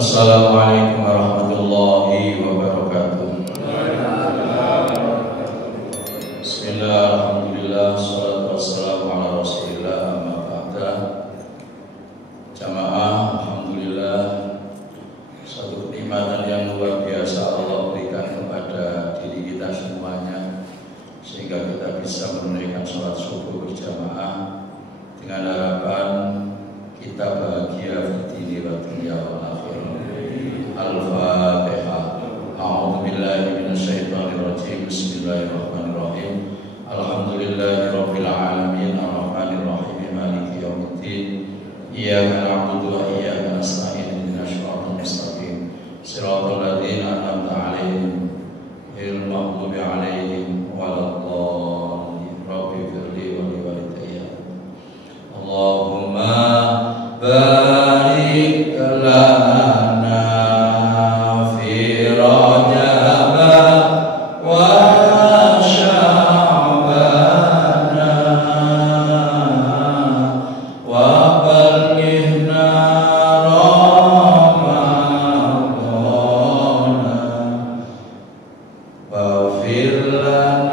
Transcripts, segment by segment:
Assalamualaikum warahmatullahi wabarakatuh. Bismillah, alhamdulillah, salatu wassalamu ala rasulillah, amma ba'da. Jamaah, alhamdulillah, satu kenikmatan yang luar biasa Allah berikan kepada diri kita semuanya, sehingga kita bisa menunaikan sholat subuh berjamaah dengan harapan kita bahagia di dini wa dunya wal akhirah. Al-Fatihah. A'udzu billahi minasyaitonir rajim. Bismillahirrahmanirrahim. Alhamdulillahirabbil alamin arrahmanir rahim maliki yaumiddin. Iyyaka na'budu wa iyyaka nasta'in ihdinas siratal mustaqim. Shiratal ladzina an'amta 'alaihim ghairil maghdubi 'alaihim waladdallin. Rabbi firli wa li walidayya. Allahumma barik lana fi Rajab wa Sya'ban wa ballighna Ramadan waghfir lana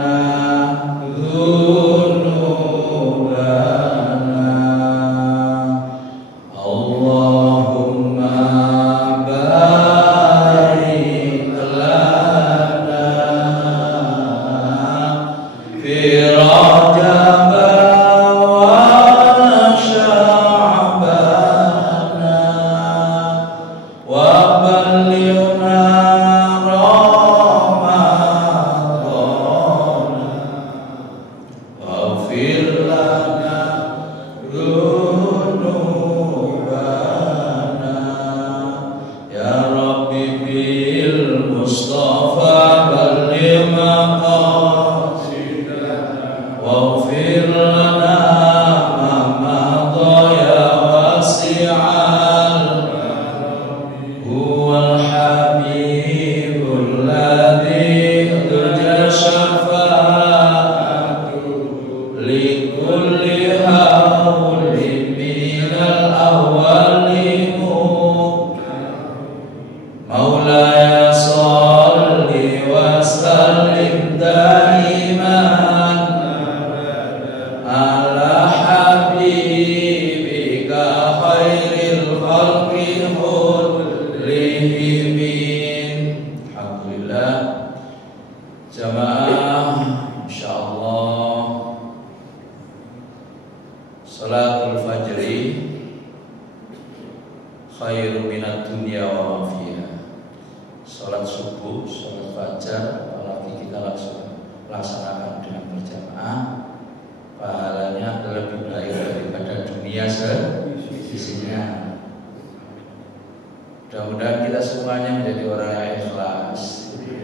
Mudah-mudahan kita semuanya menjadi orang yang ikhlas.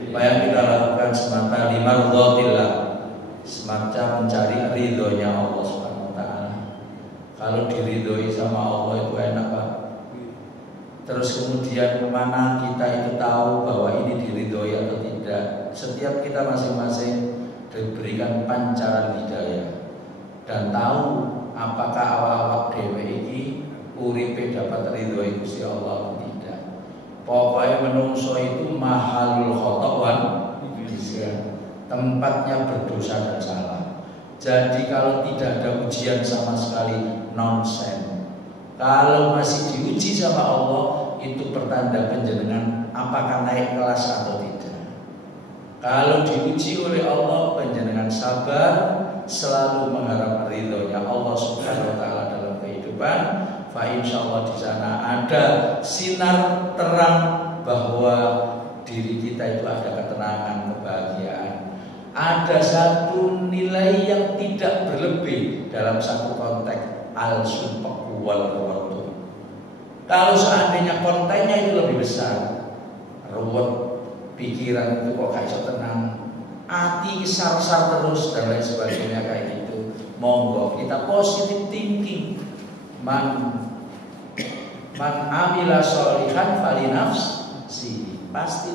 Apa yang kita lakukan semata limardhatillah, semacam mencari ridhonya Allah Subhanahu wa taala. Kalau diridhoi sama Allah itu enak, Pak. Terus kemudian kemana kita itu tahu bahwa ini diridhoi atau tidak. Setiap kita masing-masing diberikan pancaran hidayah dan tahu apakah awak-awak dhewe iki uripe dapat ridhoi Gusti Allah atau tidak. Pokoknya menungso itu mahalul khotowan, tempatnya berdosa dan salah. Jadi kalau tidak ada ujian sama sekali, nonsen. Kalau masih diuji sama Allah, itu pertanda panjenengan apakah naik kelas atau tidak. Kalau diuji oleh Allah, panjenengan sabar, selalu mengharap ridhonya Allah Subhanahu wa taala dalam kehidupan. Fa insyaallah di sana ada sinar terang bahwa diri kita itu ada ketenangan, kebahagiaan. Ada satu nilai yang tidak berlebih dalam satu konteks al-sumpah wal ruwat. Kalau seandainya kontennya itu lebih besar, ruwet, pikiran itu kok gak bisa tenang, hati sar-sar terus dan lain sebagainya kayak gitu. Monggo kita positive thinking. Man amila sholihan falinafsi, pasti.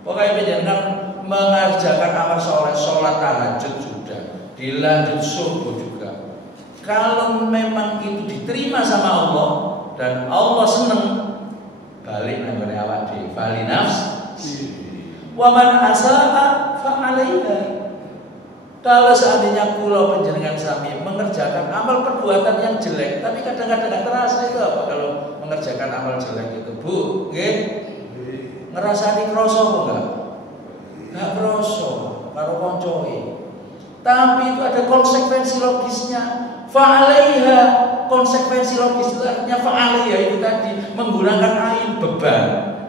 Pokoknya penjenengan mengerjakan amal soleh, sholat tahajud sudah, dilanjut subuh juga. Kalau memang itu diterima sama Allah dan Allah senang, balik nang ngene awak dhewe. Fali nafsi. Wa man asaa fa 'alaiha. Kalau seandainya kula panjenengan sami mengerjakan amal perbuatan yang jelek, tapi kadang-kadang nggak terasa itu apa kalau mengerjakan amal jelek itu, Bu? Nggih? Ngerasani kroso apa enggak? Enggak kroso karo koncoe. Tapi itu ada konsekuensi logisnya. Fa'alaiha, konsekuensi logis itu artinya fa'alaiha itu tadi menggunakan ain beban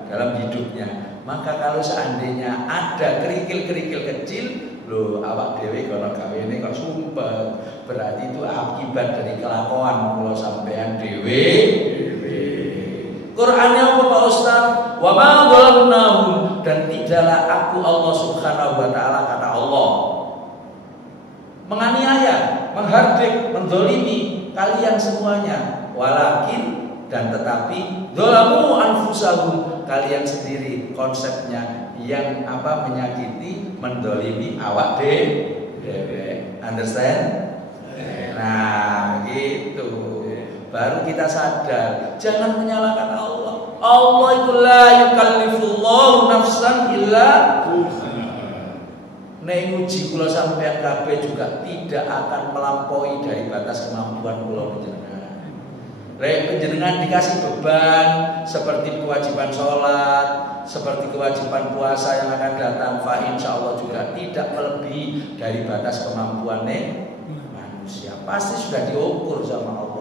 dalam hidupnya. Maka kalau seandainya ada kerikil-kerikil kecil, loh awak dhewe kono gawene kok sumpah, berarti itu akibat dari kelakuan kula sampean dhewe. Qur'annya apa Pak Ustaz? Wa ma dhalamnahum, dan tidaklah aku Allah Subhanahu wa taala, kata Allah, menganiaya, menghardik, mendolimi kalian semuanya. Walakin, dan tetapi, dzalamu anfusahum, kalian sendiri konsepnya yang apa, menyakiti, mendolimi awak dhewe. Understand? Nah, gitu. Baru kita sadar, jangan menyalahkan Allah. Allah itu la yukallifullahu nafsan illa nek uji kula sampeyan kabeh juga tidak akan melampaui dari batas kemampuan kula panjenengan. Lek panjenengan dikasih beban seperti kewajiban sholat, seperti kewajiban puasa yang akan datang, fa insyaallah juga tidak melebihi dari batas kemampuan manusia. Pasti sudah diukur sama Allah.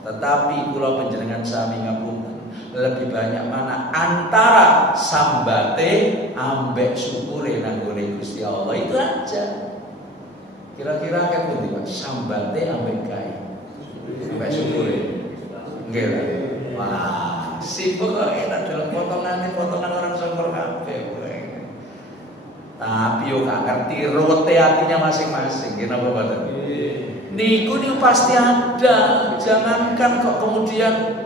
Tetapi kula panjenengan sami ngapunten, lebih banyak mana antara sambate ambek syukure nang gone Gusti Allah, itu aja. Kira-kira kayak pundi Pak? Sambate ambek gawe ambek syukure. Nggih. Wah, sibuk kok enak dalam potongan orang songkor kabeh. Tapi yo gak ngerti rote hatinya masing-masing. Kenapa Pak? Niku pasti ada. Jangankan kok kemudian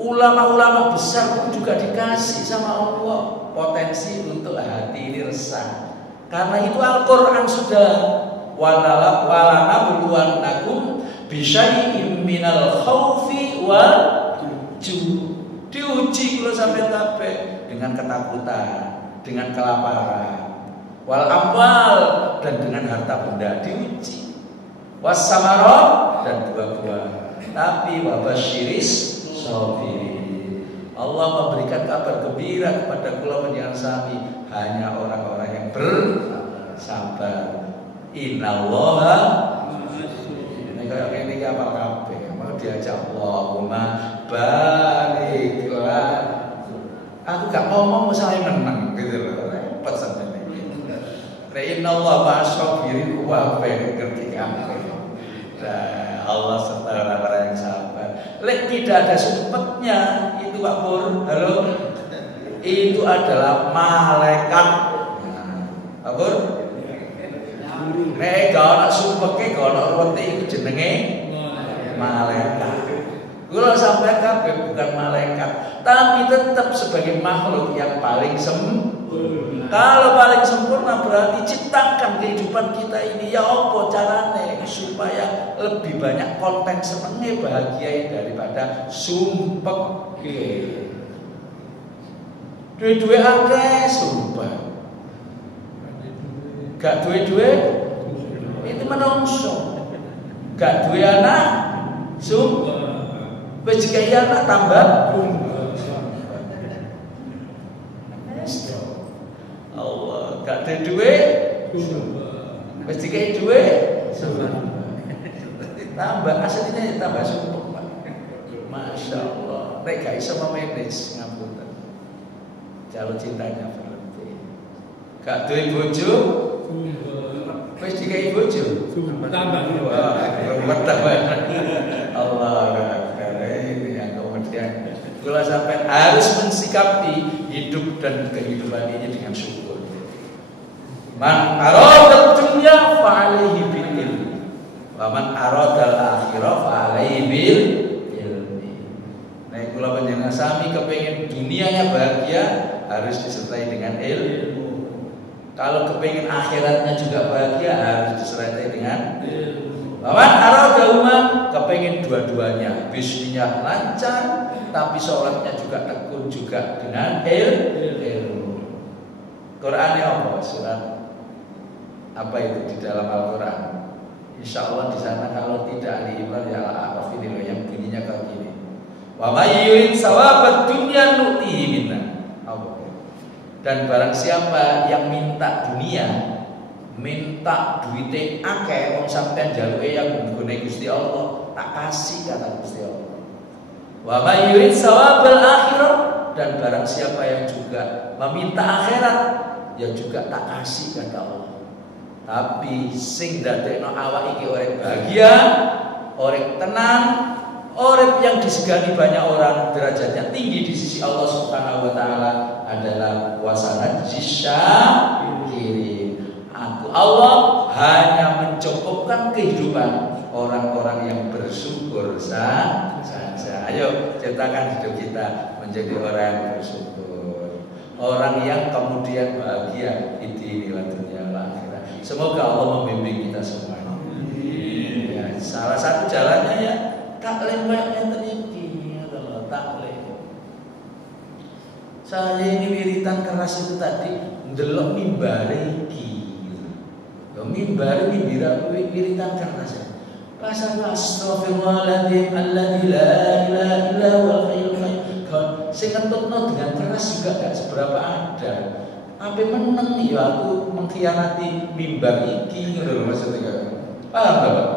ulama-ulama besar pun juga dikasih sama Allah potensi untuk hati ini resah. Karena itu Al-Quran sudah walanabluwannakum bisyai'im minal khaufi wal ju'. Diuji kalau sampai kabeh dengan ketakutan, dengan kelaparan, wal amwal, dan dengan harta benda diuji. Wassamarot, dan buah-buah. Tapi wabasyiris sabirin, Allah memberikan kabar gembira kepada kula panjenengan sami, hanya orang-orang yang bersabar. Innallaha, ini kayak ini kapal kabeh, mau diajak Allahumma bariklah. Aku gak ngomong saya menang gitu loh, repot sampai ini. Innallaha ma'as-sabirin, wa ngerti kabeh. Allah serta orang-orang yang sabar. Lek tidak ada sumpetnya itu Pak Pur, halo, itu adalah malaikat. Pak Pur, nek gak ana sumpeke, gak ana roti, itu jenenge malaikat. Kula sampeyan kabeh bukan malaikat, tapi tetap sebagai makhluk yang paling sempurna. Kalau paling sempurna berarti ciptakan kehidupan kita ini ya apa carane supaya lebih banyak konten senenge bahagia daripada sumpek. Duwe-duwe akeh sumpah. Gak duwe-duwe itu menungso. Gak duwe anak sumpah. Wis dikai anak tambah Allah, gak ada duit, mesti kayak duit, tambah aslinya tambah sumpah, Masya Allah. Nek gak iso memanage ngapunten, calon cintanya berlebih. Gak duit bojo, mesti kayak bojo, tambah, tambah. Allah, ini yang kemudian kula sampai harus mensikapi hidup dan kehidupan ini dengan syukur. Man arada dunya fa alaihi bil ilmi, wa man arada al akhirah fa alaihi bil ilmi. Nek kula panjenengan sami kepengin dunianya bahagia harus disertai dengan ilmu. Kalau kepengin akhiratnya juga bahagia harus disertai dengan ilmu. Wa man arada huma, kepengin dua-duanya, bisnisnya lancar tapi sholatnya juga tekun, begitu juga dengan ilmu. Qurannya apa? Surat apa itu di dalam Al-Quran? Insya Allah di sana kalau tidak Ali Imran ya Al-A'raf ini loh yang bunyinya kayak gini. Wa may yurid sawabat dunya nu'tihi minna. Dan barang siapa yang minta dunia, minta duitnya akeh, wong sampean jaluke yang nggone Gusti Allah, tak kasih kata Gusti Allah. Wa may yurid sawabal akhirah, dan barang siapa yang juga meminta akhirat, ya juga tak kasih kata Allah. Tapi sing dadekno awak iki urip bahagia, urip tenang, urip yang disegani banyak orang, derajatnya tinggi di sisi Allah Subhanahu wa taala adalah wasanat syakirin. Aku Allah hanya mencukupkan kehidupan orang-orang yang bersyukur saja. Ayo ciptakan hidup kita menjadi orang yang bersyukur, orang yang kemudian bahagia di dunia akhirat. Semoga Allah membimbing kita semua. Ya, salah satu jalannya ya taklim kayak iki, taklim. Saya ini wiritan keras itu tadi ndelok mimbare iki. Lho mimbare wiritan keras. Pasal astagfirullahaladzim alladzi la ilaha illa huwal hayyul qayyum. Sing ngentutno dengan keras juga gak seberapa ada. Sampai meneng ya aku mengkhianati mimbar iki ngono lho maksudnya. Paham tak, Pak?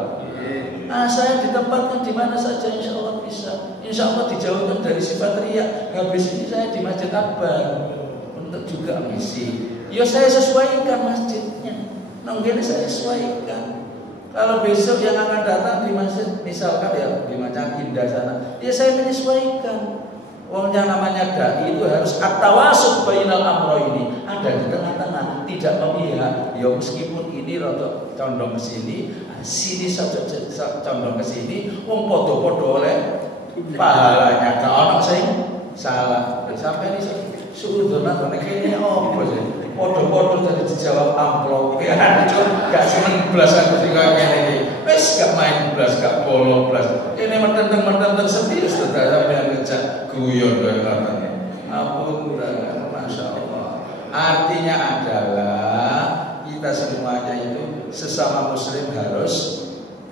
Nah, saya ditempatkan di mana saja insya Allah bisa. Insya Allah dijauhkan dari sifat riya. Habis ini saya di Masjid Akbar untuk juga misi. Ya saya sesuaikan masjidnya. Nonggene saya sesuaikan. Kalau besok yang akan datang di masjid, misalkan ya di Macang Indah sana, ya saya menyesuaikan. Wongnya namanya dai itu harus at-tawasut bainal amroini, ada di tengah-tengah, tidak memihak. Ya meskipun ini rada condong ke sini saja condong ke sini, wong podo-podo oleh pahalanya gak ono sing salah. Sampai ini suudon nang kene opo sih? Podo-podo tadi dijawab amplop. Ya gak seneng blas aku sing kaya ngene iki. Wis gak main blas, gak bolong blas. Ini mententeng serius to sampeyan ngejak guyon kaya katanya. Ampun, Masya Allah. Artinya adalah kita semuanya itu sesama muslim harus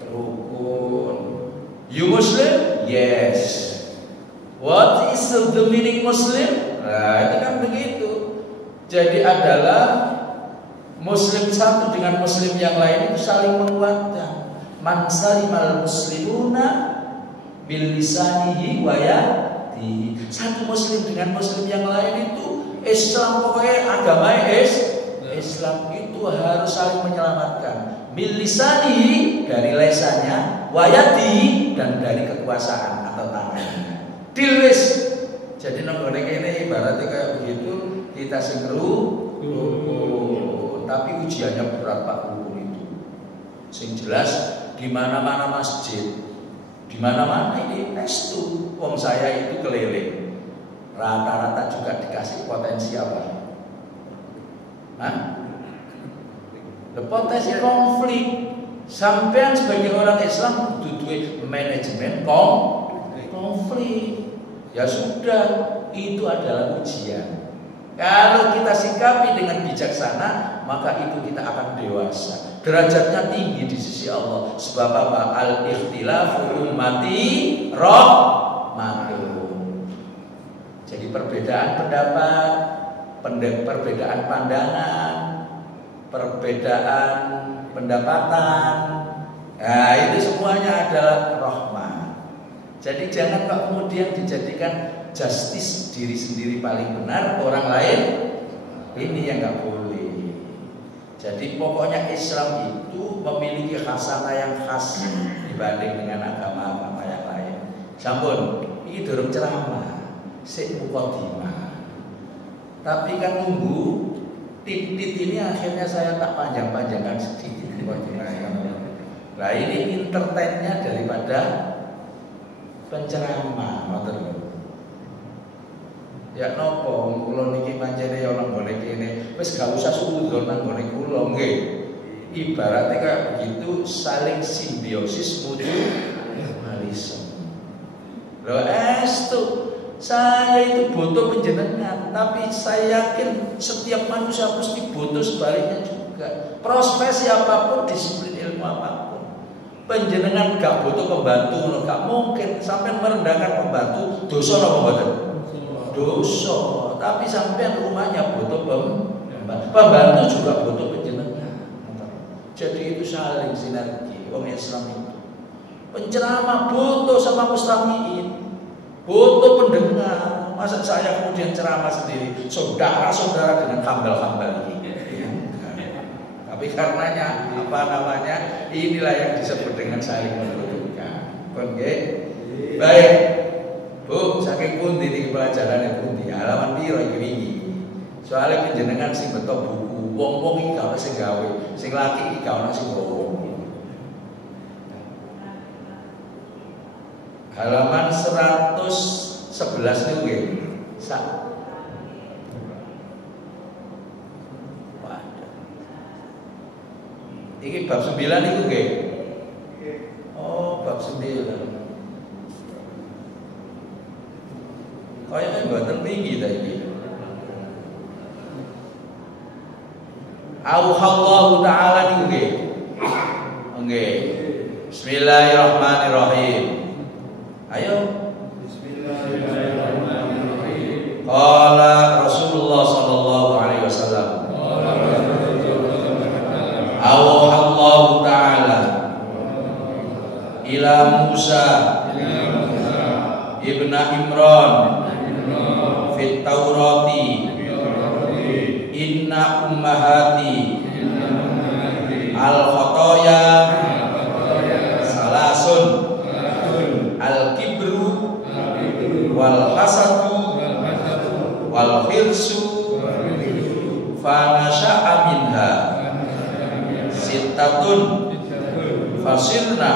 rukun. You Muslim? Yes. What is the meaning Muslim? Nah, itu kan begitu. Jadi adalah muslim satu dengan muslim yang lain itu saling menguatkan. Man salimal muslimuna bil lisanihi wa yadihi. Satu muslim dengan muslim yang lain itu Islam, pokoknya agama Islam itu harus saling menyelamatkan. Bil lisanihi dari lesannya, wa yadihi dan dari kekuasaan atau tangannya. Dilwis. Jadi nang ngene kene ibaratnya kayak begitu, kita seru tapi ujiannya berat Pak rukun itu. Sing jelas di mana-mana masjid, di mana-mana ini restu. Wong saya itu keliling. Rata-rata juga dikasih potensi apa? Hah? Potensi konflik. Sampean sebagai orang Islam duwe manajemen konflik. Ya sudah, itu adalah ujian. Kalau kita sikapi dengan bijaksana, maka itu kita akan dewasa. Derajatnya tinggi di sisi Allah. Sebab apa? Al-ikhtilafu ummati rahmatun. Jadi perbedaan pendapat, perbedaan pandangan, perbedaan pendapatan, nah itu semuanya adalah rahmat. Jadi jangan kok kemudian dijadikan justice diri sendiri paling benar, orang lain ini yang nggak boleh. Jadi pokoknya Islam itu memiliki khasanah yang khas dibanding dengan agama-agama yang lain. Sampun, ini dorong ceramah, sik mukadimah. Tapi kan nunggu titik ini akhirnya saya tak panjang-panjangkan sedikit mukadimahnya. Nah ini entertainnya daripada penceramah, ngoten. Ya nopo, kula niki pancene ya nang gone kene. Wis gak usah suudon nang gone kula nggih. Ibaratnya kayak begitu saling simbiosis mutualisme. Lho estu Saya itu butuh penjenengan, tapi saya yakin setiap manusia mesti butuh sebaliknya juga. Profesi apapun, disiplin ilmu apapun, penjenengan gak butuh pembantu, gak mungkin sampai merendahkan pembantu. Dosa apa mboten? Dosa. Tapi sampai rumahnya butuh pembantu juga butuh penjenengan. Jadi itu saling sinergi. Wong Islam itu penceramah butuh sama mustamiin, butuh pendengar. Masa saya kemudian ceramah sendiri, saudara-saudara dengan hambal-hambal ini. Tapi karenanya apa namanya? Inilah yang disebut dengan saling membutuhkan. Oke. Baik. Bu, saking pundi iki pelajarane pundi? Halaman piro iki wingi? Soale panjenengan sing beto buku, wong-wong iki gak ono sing gawe, sing laki iki gak ono sing gowo. Halaman 111 niku nggih. Iki bab 9 niku nggih. Oh, bab 9. Kayaknya mboten tinggi ta iki. Auhallahu ta'ala niku nggih. Nggih. Bismillahirrahmanirrahim. Ayo. Bismillahirrahmanirrahim. Qala Rasulullah sallallahu alaihi wasallam. Auhallahu ta'ala ila Musa ibn Imran fit Taurati inna ummahati al khotoya salasun al kibru wal hasadu wal khirsu fa nasha'a minha sittatun fasirna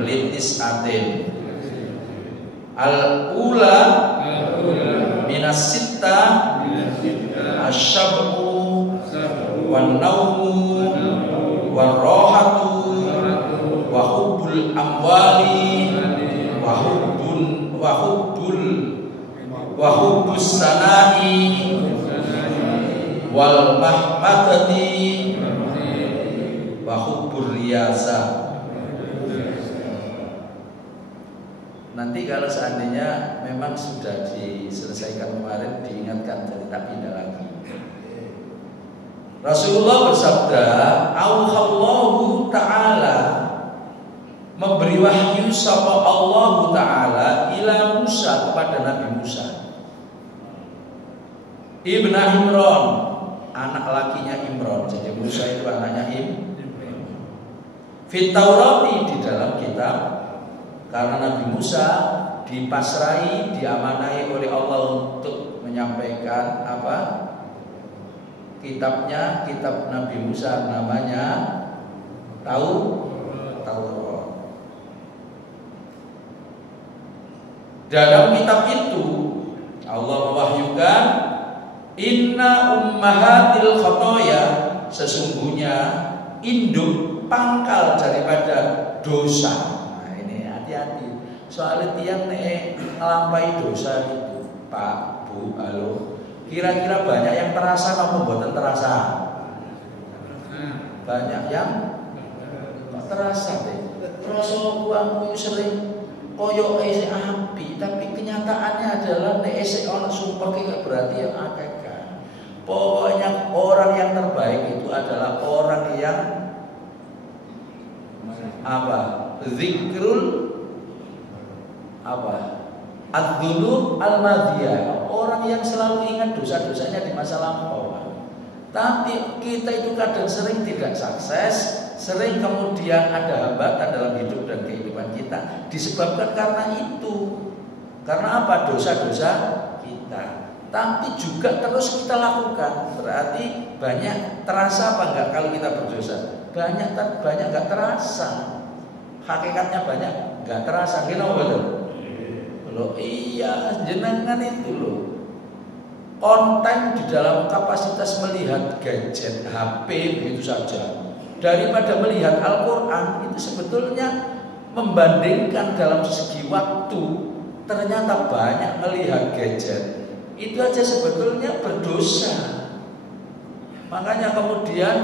litis'atin al-ula minas sitta asyabu wan naumu wan rohatu wa hubbul amwali wa hubbus sanai wal mahmadati wa hubbur riyasa. Nanti kalau seandainya memang sudah diselesaikan kemarin, diingatkan, jadi tak pindah lagi. Rasulullah bersabda, Auhallahu ta'ala, memberi wahyu sama Allah ta'ala ila Musa, kepada Nabi Musa Ibn Imran, anak lakinya Imran. Jadi Musa itu anaknya Fit Taurati, di dalam kitab. Karena Nabi Musa dipasrai, diamanai oleh Allah untuk menyampaikan apa? Kitabnya, kitab Nabi Musa namanya Taurat. Dalam kitab itu Allah mewahyukan inna ummahatil khotoya, sesungguhnya induk pangkal daripada dosa. Hati-hati, soalnya tiang ngelampai dosa itu, Pak, Bu, halo. Kira-kira banyak yang terasa apa mboten terasa? Banyak yang terasa deh. Terasa kuangku sering koyo ese api, tapi kenyataannya adalah nek ese ana sumpah iki berarti yang akeh kan. Pokoknya orang yang terbaik itu adalah orang yang apa? Zikrul apa? Ad-dzunub al-madiyah, orang yang selalu ingat dosa-dosanya di masa lampau. Tapi kita itu kadang sering tidak sukses, sering kemudian ada hambatan dalam hidup dan kehidupan kita disebabkan karena itu. Karena apa? Dosa-dosa kita. Tapi juga terus kita lakukan. Berarti banyak terasa apa enggak kalau kita berdosa? Banyak enggak terasa. Hakikatnya banyak enggak terasa. Gimana betul? Loh, iya, jenengan itu loh. Konten di dalam kapasitas melihat gadget, HP begitu saja, daripada melihat Al-Quran, itu sebetulnya membandingkan dalam segi waktu ternyata banyak melihat gadget. Itu aja sebetulnya berdosa. Makanya kemudian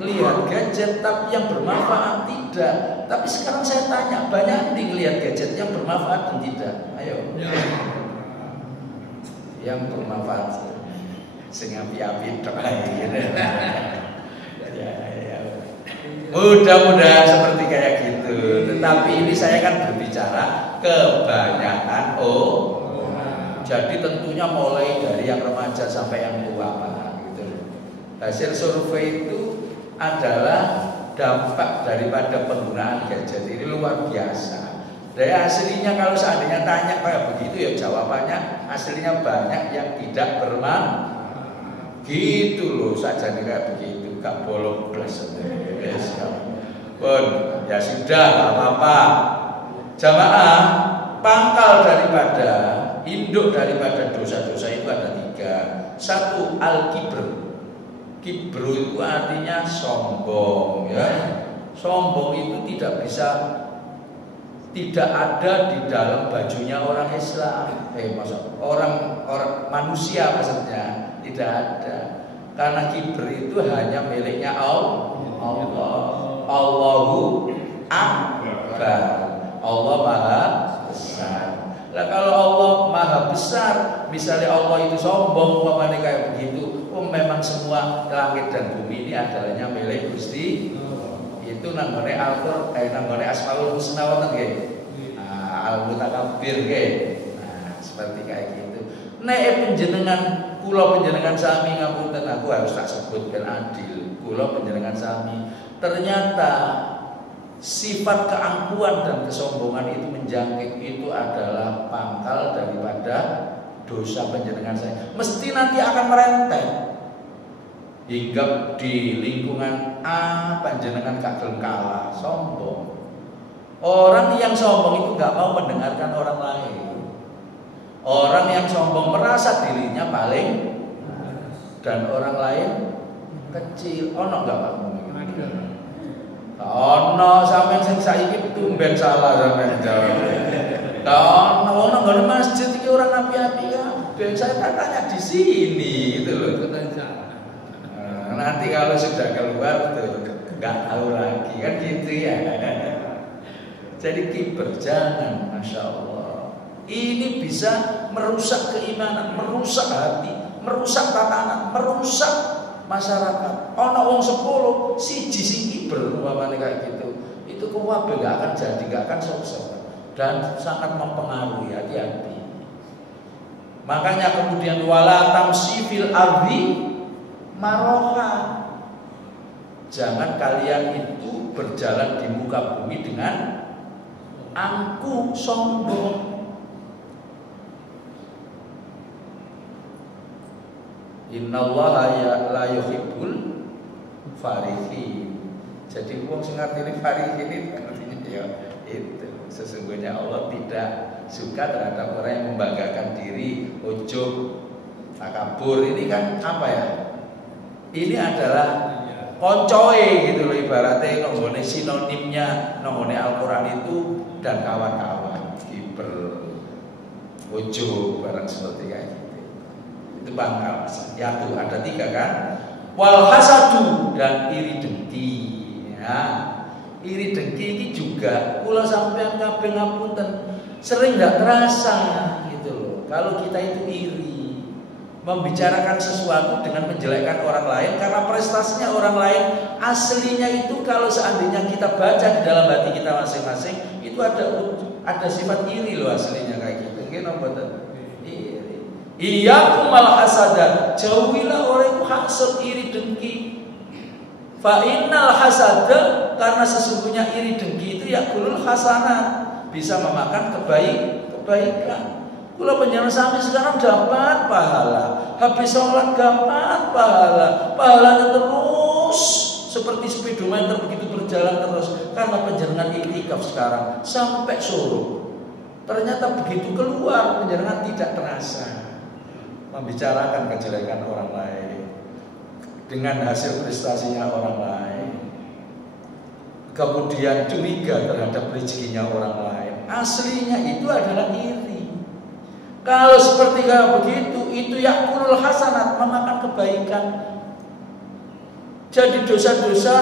lihat gadget tapi yang bermanfaat tidak. Tapi sekarang saya tanya, banyak yang lihat gadget yang bermanfaat dan tidak? Ayo. Yang bermanfaat. Sing api-api tok gitu. Ya. Mudah-mudahan seperti kayak gitu. Tetapi ini saya kan berbicara kebanyakan jadi tentunya mulai dari yang remaja sampai yang tua gitu. Hasil survei itu adalah dampak daripada penggunaan gadget ini luar biasa. Dari aslinya kalau seandainya tanya kayak begitu ya jawabannya aslinya banyak yang tidak bermanfaat. Gitu loh saja nih kayak begitu, gak bolong plus. Pun ya sudah gak apa-apa. Jamaah, pangkal daripada induk daripada dosa-dosa itu ada 3. 1 al-kibr. Kibru itu artinya sombong ya. Sombong itu tidak ada di dalam bajunya orang Islam. Maksud orang manusia maksudnya tidak ada. Karena kibr itu hanya miliknya Allah. Allahu Akbar. Allah Maha Besar. Lah kalau Allah Maha Besar, misalnya Allah itu sombong, umpamanya kayak begitu, memang semua langit dan bumi ini adalahnya milik Gusti. Itu nanggone Al-Qur'an, nanggone Asmaul Husna wonten nggih. Al-Mutakabbir nggih. Nah, seperti kayak gitu. Nek kula panjenengan sami ngapunten, aku harus tak sebut ben adil. Kula panjenengan sami. Ternyata sifat keangkuhan dan kesombongan itu menjangkit itu adalah pangkal daripada dosa panjenengan saya. Mesti nanti akan merentet hingga di lingkungan panjenengan gak gelem kalah, sombong. Orang yang sombong itu gak mau mendengarkan orang lain. Orang yang sombong merasa dirinya paling dan orang lain kecil. Ono gak Pak? Ono sampean sing saiki tumben salah sampean jawab. Ono nggone masjid iki orang api-api kabeh. Saya tanya di sini gitu loh. Nanti kalau sudah keluar tuh nggak tahu lagi kan gitu ya. Jadi kiber jangan, masya Allah. Ini bisa merusak keimanan, merusak hati, merusak tatanan, merusak masyarakat. Ono wong 10 siji sing kiber umpamane kayak gitu. Itu kabeh gak akan jadi, gak akan sukses dan sangat mempengaruhi, hati-hati. Makanya kemudian wala tamsi fil ardi maroha. Jangan kalian itu berjalan di muka bumi dengan angkuh, sombong. Innallaha la yuhibbul farihin. Jadi wong sing ngerti farihin ini artinya ya itu. Sesungguhnya Allah tidak suka terhadap orang yang membanggakan diri, ujub, takabur. Ini kan apa ya? Ini adalah koncoe gitu loh ibaratnya nonggone sinonimnya nonggone Al-Quran itu dan kawan-kawan kiber, ujub, barang seperti kayak gitu. Itu pangkal. Ya tuh ada 3 kan? Wal hasadu dan iri dengki. Ya. Iri dengki ini juga kula sampean kabeh ngapunten sering enggak terasa gitu loh. Kalau kita itu iri, membicarakan sesuatu dengan menjelekkan orang lain karena prestasinya orang lain, aslinya itu kalau seandainya kita baca di dalam hati kita masing-masing itu ada sifat iri loh aslinya kayak gitu. Nggih napa mboten? Iyyakum mal hasada, jauhilah orang yang hasad, iri dengki. Fa innal hasada, karena sesungguhnya iri dengki itu yakulul hasanah, bisa memakan kebaikan. Kula panjenengan sami sekarang dapat pahala, habis sholat dapat pahala, pahalanya terus seperti speedometer begitu berjalan terus karena panjenengan iktikaf sekarang sampai sore. Ternyata begitu keluar panjenengan tidak terasa membicarakan kejelekan orang lain dengan hasil prestasinya orang lain, kemudian curiga terhadap rezekinya orang lain. Aslinya itu adalah iri. Kalau seperti kayak begitu, itu yakulul hasanat, memakan kebaikan. Jadi dosa-dosa,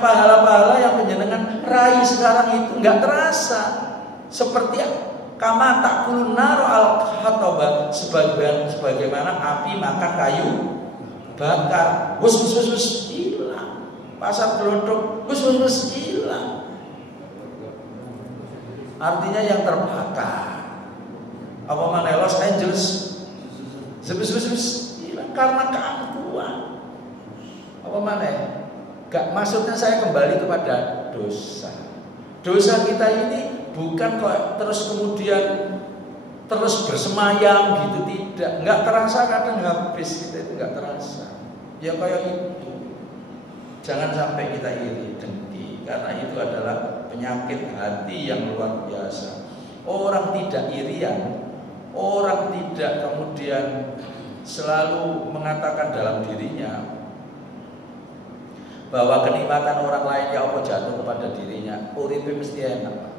pahala-pahala yang panjenengan raih sekarang itu nggak terasa. Seperti kama takulun naru al-hataba, sebagaimana api makan kayu bakar. Bus hilang. Pasar gelodok, bus hilang. Artinya yang terbakar. Apa mana Los Angeles, hilang karena keangkuhan. Apa mana? Gak, maksudnya saya kembali kepada dosa. Dosa kita ini bukan kok terus kemudian terus bersemayam gitu, tidak. Nggak terasa, kadang habis kita itu nggak terasa. Ya kayak itu. Jangan sampai kita iri dengki, karena itu adalah penyakit hati yang luar biasa. Orang tidak irian, orang tidak kemudian selalu mengatakan dalam dirinya bahwa kenikmatan orang lain ya apa jatuh kepada dirinya. Uripe mesti enak.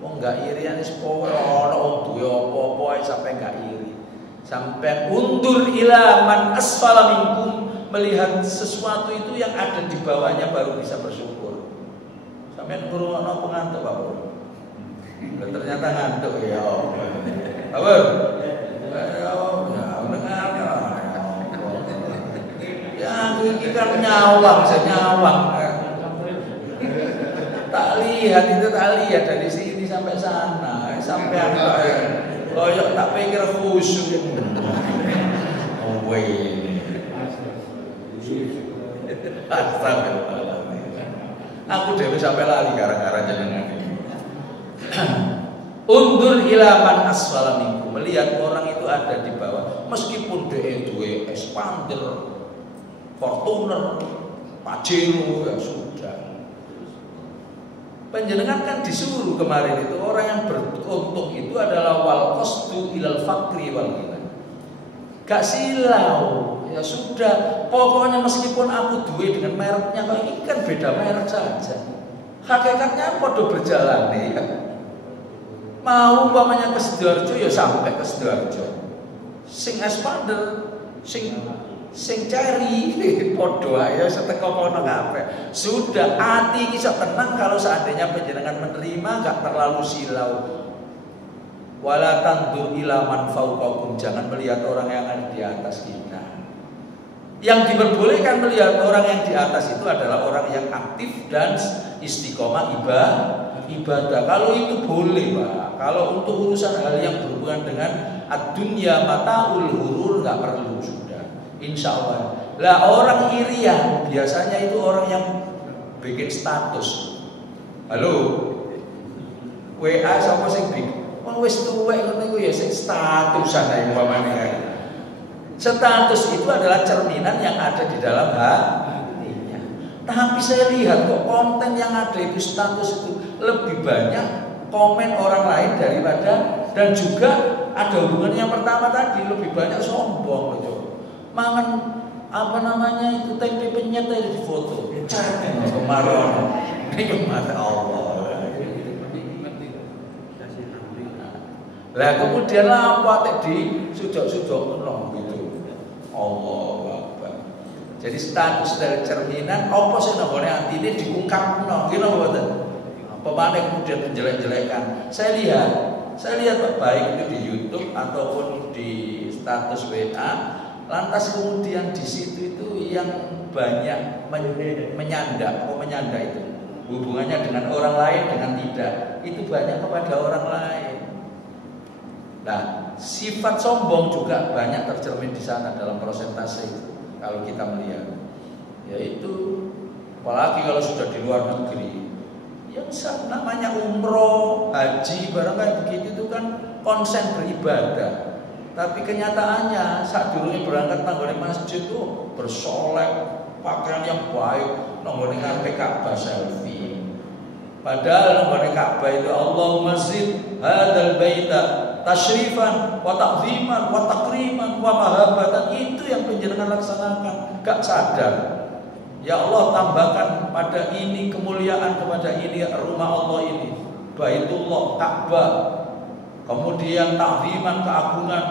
Wong enggak irian wis pokoke ono duwe apa-apa sampai enggak iri. Sampai undur ila man asfala minkum, melihat sesuatu itu yang ada di bawahnya baru bisa bersyukur. Sampai ngrungokno pengantuk Pak Bro. Ternyata ngantuk ya. Apa? Ya, kita nyawang, tak lihat dari sini sampai sana, sampai apa? Loyok tak pikir khusyuk. Oh weh. Astagfirullahaladzim. Aku dewe sampai lali gara-gara jenengan ini. Undur ilaman asfala minkum, melihat orang itu ada di bawah, meskipun dia duwe expander, Fortuner, Pajero, ya sudah. Panjenengan kan disuruh kemarin itu orang yang beruntung itu adalah wal qasdu ilal fakri wal ghina. Gak silau, ya sudah. Pokoknya meskipun aku duwe dengan mereknya, kalau ini kan beda merek saja. Hakikatnya podo berjalan nih. Mau umpamanya ke Sidoarjo ya sampai ke Sidoarjo. Sing expander, sing cari podo aja seteko kono kabeh. Sudah hati bisa tenang kalau seandainya panjenengan menerima, gak terlalu silau. Wala tandur ila man fawqakum, jangan melihat orang yang ada di atas kita. Yang diperbolehkan melihat orang yang di atas itu adalah orang yang aktif dan istiqomah ibadah. Kalau itu boleh, Pak. Kalau untuk urusan hal yang berhubungan dengan ad-dunya mataul hurur nggak perlu, sudah. Insya Allah. Lah orang irian biasanya itu orang yang bikin status. Halo, WA sama sing bikin. Wong wis tuwek ngono iku ya sing statusan ae umpamane. Status itu adalah cerminan yang ada di dalam hatinya. Tapi saya lihat kok konten yang ada itu status itu lebih banyak komen orang lain daripada, dan juga ada hubungan yang pertama tadi lebih banyak sombong loh. Mangan itu tempe penyet di foto. Kemarin ini mata Allah. Lah kemudian apa di sujud-sujud nong gitu. Allah Akbar. Jadi status dari cerminan apa sih nggone atine diungkapno gitu mboten. Apa maneh kemudian menjelek-jelekan. Saya lihat Pak, baik itu di YouTube ataupun di status WA, lantas kemudian di situ itu yang banyak menyanda itu. Hubungannya dengan orang lain dengan tidak, itu banyak kepada orang lain. Nah, sifat sombong juga banyak tercermin di sana dalam persentase itu. Kalau kita melihat, yaitu apalagi kalau sudah di luar negeri, yang namanya umroh, haji, barang kayak begitu itu kan konsen beribadah. Tapi kenyataannya saat dulu berangkat nanggone masjid tuh bersolek, pakaian yang baik, nanggone ngarepe Ka'bah selfie. Padahal nanggone Ka'bah itu Allahumma zid hadzal baita tasyrifan wa ta'ziman wa takriman wa mahabbatan, itu yang panjenengan laksanakan. Gak sadar, ya Allah tambahkan pada ini kemuliaan, kepada ini rumah Allah ini, Baitullah, Ka'bah. kemudian ta'ziman, keagungan,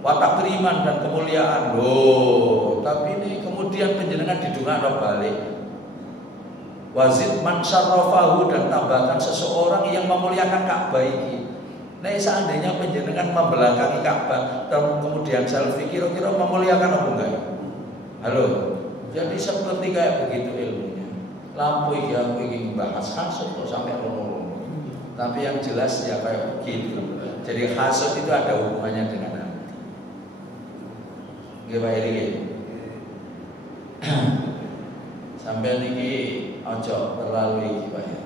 wa takriman, dan kemuliaan. Loh, tapi ini kemudian panjenengan didongakno balik. Wazid man syarrafahu, dan tambahkan seseorang yang memuliakan Ka'bah ini. Nah, seandainya panjenengan membelakangi Ka'bah dan kemudian selfie, kira-kira memuliakan apa enggak? Halo. Jadi seperti kayak begitu ilmunya. Lampu ya aku ingin bahas hasud kok sampai ngomong. Tapi yang jelas ya kayak begitu. Jadi hasud itu ada hubungannya dengan hati. Nggih Pak Eri. Sampai niki ojo terlalu iki Pak Eri.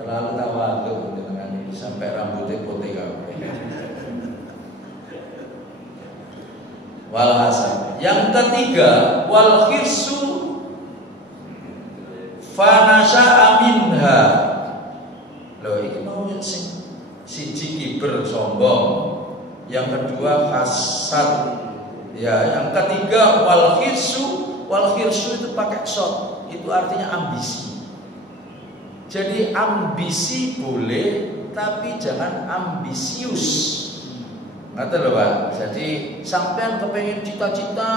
Terlalu tawadhu dengan ini sampai rambutnya putih kabeh. Walhasan. Yang ketiga, wal khirsu fanasha minha. Loh, ini mau siji kiber sombong. Yang kedua hasad. Ya, yang ketiga wal khirsu itu pakai shot. Itu artinya ambisi. Jadi ambisi boleh, tapi jangan ambisius. Ngerti lho Pak. Jadi sampean kepengen cita-cita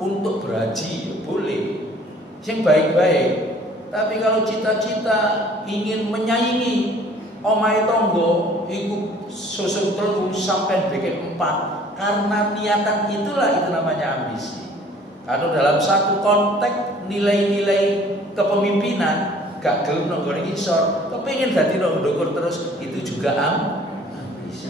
untuk berhaji ya boleh, yang baik-baik. Tapi kalau cita-cita ingin menyaingi omahe tonggo, iku susun telu sampai bikin 4. Karena niatan itulah itu namanya ambisi. Kalau dalam satu konteks nilai-nilai kepemimpinan gak gelem nang gone ngisor, kepengin dadi nang ndukur terus, itu juga ambisi.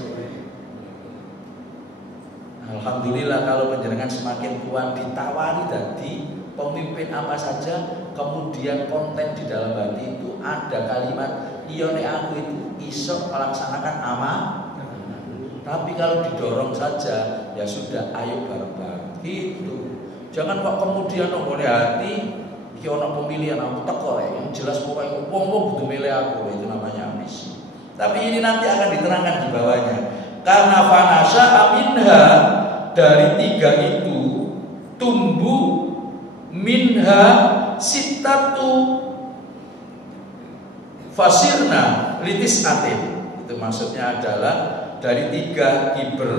Alhamdulillah kalau panjenengan semakin kuat ditawari dadi pemimpin apa saja, kemudian konten di dalam hati itu ada kalimat iya nek aku itu iso melaksanakan amanah. Tapi kalau didorong saja ya sudah, ayo bareng-bareng gitu. Jangan kok kemudian nang hati iki ana pemilihan aku teko yang jelas pokoknya wong kudu milih aku, itu namanya ambisi. Tapi ini nanti akan diterangkan di bawahnya. Karena fanasha minha, dari 3 itu tumbuh minha sittatu fasirna litis atin. Itu maksudnya adalah dari 3 kiber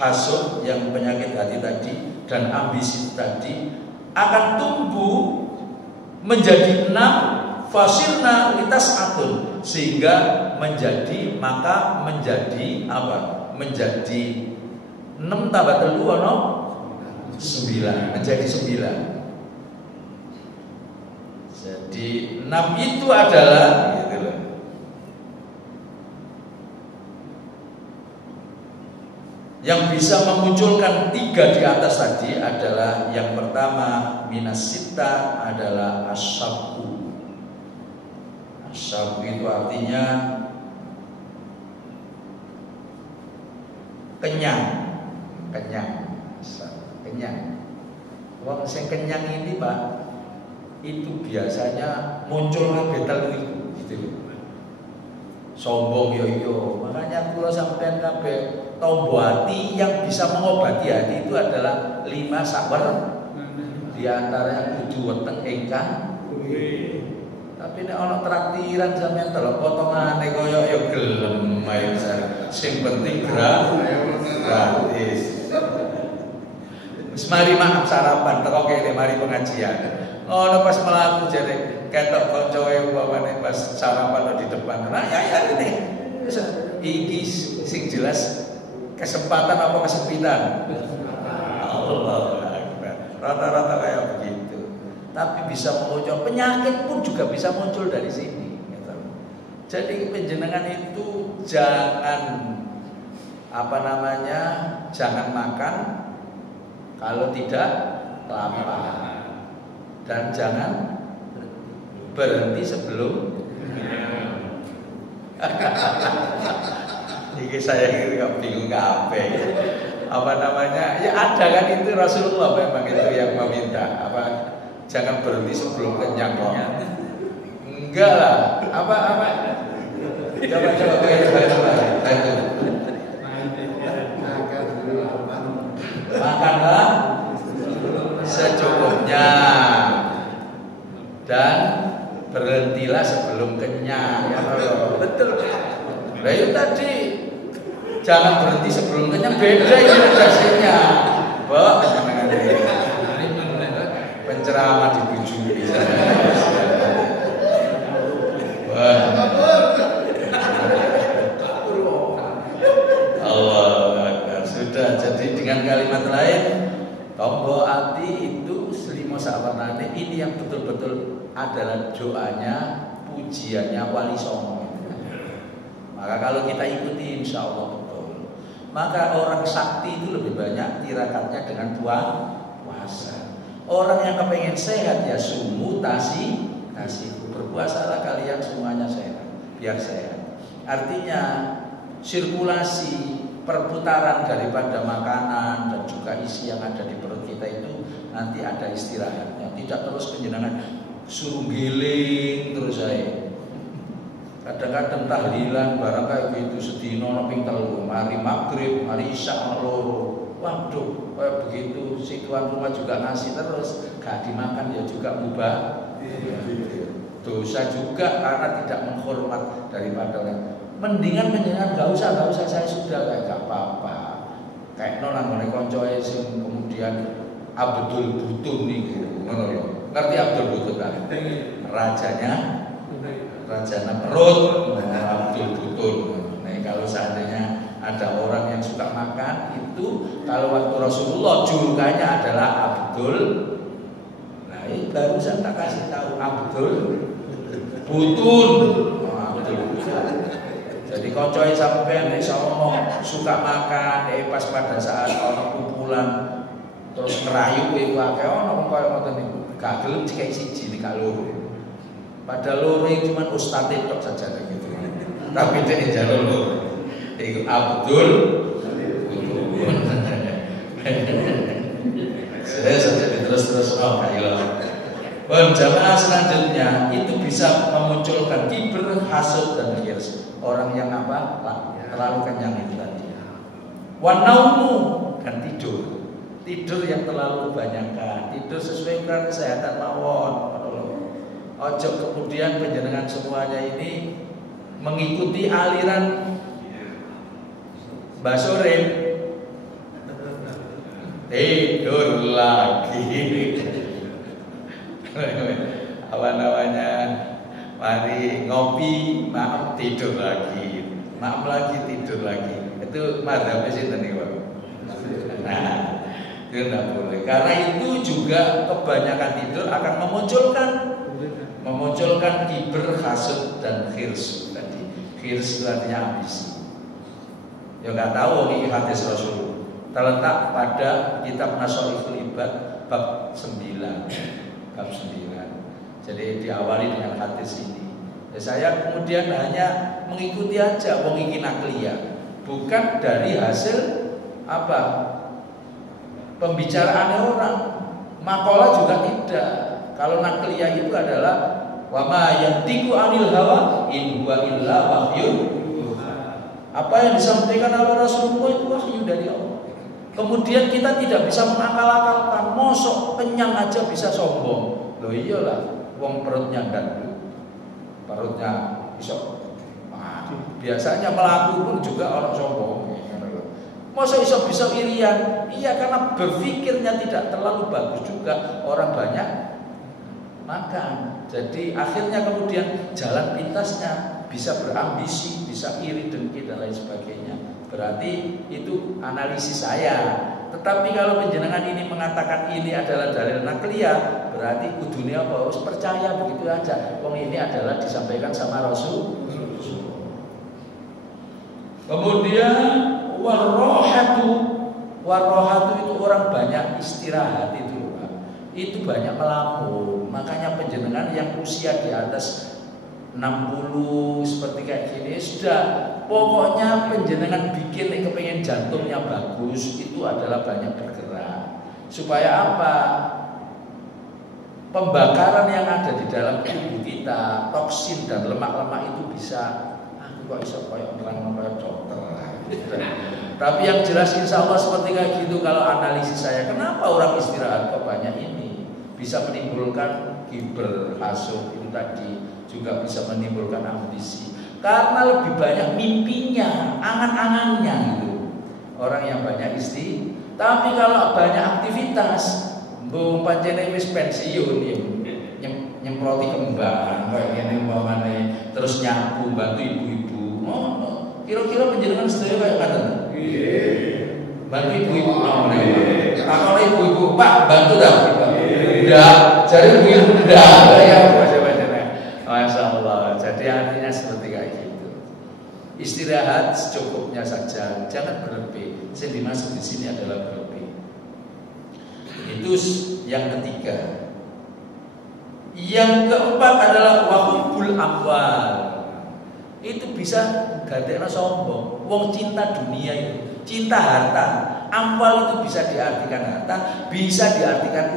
hasud yang penyakit hati tadi dan ambisi tadi akan tumbuh menjadi 6 fasirna litas atun, sehingga menjadi apa? Menjadi 6 tambah 3 ono 9, menjadi 9. Jadi 6 itu adalah gitu loh. Yang bisa memunculkan 3 di atas tadi adalah yang pertama minasita adalah asyabu. Asyabu itu artinya kenyang. Wong sing kenyang ini Pak, itu biasanya muncul betal gitu. Sombong yo. Makanya kula sampean kabeh tombo hati yang bisa mengobati hati itu adalah 5 sabar. Di antara kudu weteng ingkang. Tapi nek ana traktiran sampean delok potongane koyo ya gelem ae sing penting gratis. Wis mari maaf sarapan teko kene mari pengajian. Ngono pas mlaku jare ketok kancae umpamane pas sarapan di depan. Nah ya ini. Iki sing jelas kesempatan apa kesempitan. Allah Akbar. Rata-rata kayak begitu. Tapi bisa muncul penyakit pun juga bisa muncul dari sini. Gitu. Jadi penjenengan itu jangan jangan makan kalau tidak lapar, dan jangan berhenti sebelum. Ini saya bingung kabeh. Ya ada kan itu Rasulullah memang itu yang meminta jangan berhenti sebelum kenyang kok. Enggak lah. Coba makanlah secukupnya dan berhentilah sebelum kenyang. Ya Allah. Betul. Nah itu tadi jangan berhenti sebelum kenyang, beda ini redaksinya. Wah, penceramah dibujui. Wah. Allah Akbar. Sudah. Jadi dengan kalimat lain, tombo ati itu selimo sawarnane, ini yang betul-betul adalah doanya, pujiannya Wali Songo. Maka kalau kita ikuti insya Allah betul. Maka orang sakti itu lebih banyak tirakatnya dengan puasa. Orang yang kepengen sehat ya sumu tasihu. Berpuasalah kalian semuanya sehat, biar sehat. Artinya sirkulasi perputaran daripada makanan dan juga isi yang ada di perut kita itu nanti ada istirahatnya. Tidak terus penjenengan suruh giling terus saya. Kadang-kadang tahlilan barang kayak gitu sedino noping telu, mari maghrib, mari isya loro. Waduh, kayak begitu si tuan rumah juga ngasih terus, gak dimakan ya juga mubah. Dosa juga karena tidak menghormat daripada orang. Mendingan menjenengan gak usah saya sudah kayak gak apa-apa. Kayak nona ngene koncoe sing kemudian Abdul Butun niku, ngono lho. Ngerti Abdul Butun kan? Rajana perut, Abdul Butun. Nah, kalau seandainya ada orang yang suka makan itu, kalau waktu Rasulullah julukannya adalah Abdul. Nah, ini barusan tak kasih tahu Abdul Butun. Abdul Butun. Jadi koncoe sampean nek ngomong suka makan, pas pada saat ana kumpulan terus ngerayu iku akeh ana kaya ngoten niku. Gak gelem dikai siji nek loro. Pada loro cuma ustaz tok saja gitu. Tapi dia jalur loro. Iku Abdul Butun. Saya saja terus kayak jamaah selanjutnya itu bisa memunculkan kibr, hasud dan hirs. Orang yang apa? Terlalu kenyang itu tadi. Wanaumu dan tidur. Tidur yang terlalu kebanyakan. Tidur sesuai dengan kesehatan mawon. Ojo kemudian penjenengan semuanya ini mengikuti aliran Mbak Sore. Tidur lagi. Apa namanya? Mari ngopi, maaf tidur lagi. Maaf lagi tidur lagi. Itu madzhabnya sinten niku, Pak? Nah, itu tidak boleh. Karena itu juga kebanyakan tidur akan memunculkan kibr, hasud dan khirs tadi. Khirs itu artinya ambisi. Ya nggak tahu ini hadis Rasul. Terletak pada kitab Nashaiful Ibad bab 9. Bab 9. Jadi diawali dengan hadis ini. Ya, saya kemudian hanya mengikuti aja wong iki nakliyah. Bukan dari hasil apa? Pembicaraan orang. Makalah juga tidak. Kalau nakliyah itu adalah wa ma yantiqu anil hawa in huwa illa wahyun. Apa yang disampaikan oleh Rasulullah itu wahyu dari Allah. Kemudian kita tidak bisa mengakal-akalkan. Mosok kenyang aja bisa sombong. Loh iyalah, wong perutnya gandul. Perutnya iso. Nah, biasanya melaku pun juga orang sombong. Mosok iso bisa irian. Iya, karena berpikirnya tidak terlalu bagus juga. Orang banyak makan. Jadi akhirnya kemudian jalan pintasnya bisa berambisi, bisa iri, dengki dan lain sebagainya. Berarti itu analisis saya. Tetapi kalau penjenengan ini mengatakan ini adalah dalil nakliyah, berarti kudunya apa? Harus percaya begitu aja. Wong ini adalah disampaikan sama Rasul. Kemudian warrohatu itu orang banyak istirahat itu. Itu banyak melamun. Makanya penjenengan yang usia di atas 60 seperti kayak gini sudah, pokoknya penjenengan bikin kepengen jantungnya bagus itu adalah banyak bergerak. Supaya apa? Pembakaran yang ada di dalam tubuh kita, toksin dan lemak-lemak itu bisa kok bisa kayak orang dokter. Tapi yang jelas insya Allah seperti kayak gitu. Kalau analisis saya, kenapa orang istirahat kok banyak ini? bisa menimbulkan kiber, hasud itu tadi, juga bisa menimbulkan ambisi. Karena lebih banyak mimpinya, angan-angannya gitu. Orang yang banyak istri, tapi kalau banyak aktivitas, mbok pancene wis pensiun nyemproti kembang kayak ngene umpamane, terus nyapu bantu ibu-ibu. Kira-kira panjenengan sedaya kayak ngoten. Bantu ibu-ibu namanya. Kalau ibu-ibu, Pak bantu dah. Enggak, jadi ibu-ibu enggak ya Masya Allah. Jadi artinya seperti kayak gitu. Istirahat secukupnya saja, jangan berlebih. Yang dimaksud di sini adalah berlebih. Itu yang ketiga. Yang keempat adalah wahubbul amwal. Itu bisa gadekna sombong. Wong cinta dunia itu, cinta harta. Amwal itu bisa diartikan harta, bisa diartikan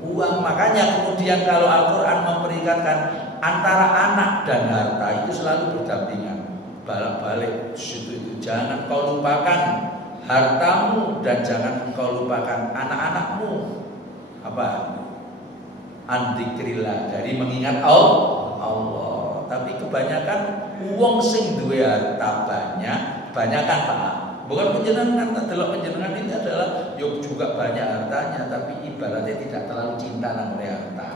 uang. Makanya kemudian kalau Al-Quran memperikatkan antara anak dan harta itu selalu berdampingan, balik-balik. Itu jangan kau lupakan hartamu dan jangan kau lupakan anak-anakmu. Apa? Andzikrillah, dari mengingat Allah. Tapi kebanyakan uang sing duwe harta banyakan Pak. Bukan penjenengan, adalah penjenengan ini adalah juga banyak hartanya, tapi ibaratnya tidak terlalu cinta nang harta.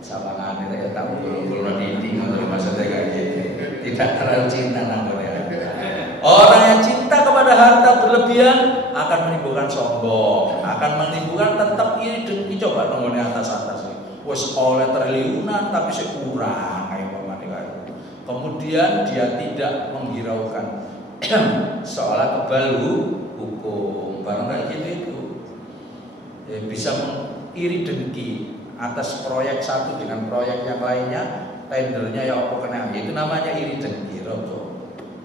Sawangan ya tahu kalau dinding atau maksudnya kayak gitu. Tidak terlalu cinta nang harta. Orang yang cinta kepada harta berlebihan akan menimbulkan sombong, akan menimbulkan tetap iri dengki. Coba nongone atas. Wes oleh triliunan tapi kurang kayak pemane. Kemudian dia tidak menghiraukan soal kebal hukum, barang kayak gitu itu bisa mengiri dengki atas proyek satu dengan proyek yang lainnya, tendernya ya apa kena, itu namanya iri dengki.